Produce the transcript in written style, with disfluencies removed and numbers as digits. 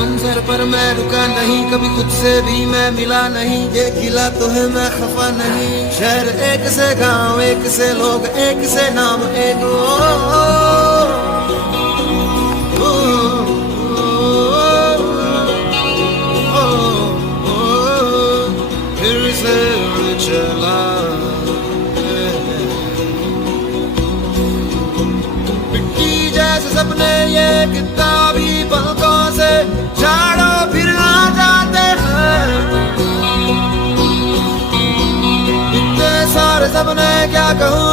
मंजर पर मैं रुका नहीं, कभी खुद से भी मैं मिला नहीं। ये गिला तो है मैं खफा नहीं। शहर एक से गांव, एक से लोग, एक से नाम, एक फिर से उड़ चला मिट्टी जैसे सपने ये किताबी पलकों से झाड़ो फिर आ जाते हैं। इतने सारे सपने क्या कहूँ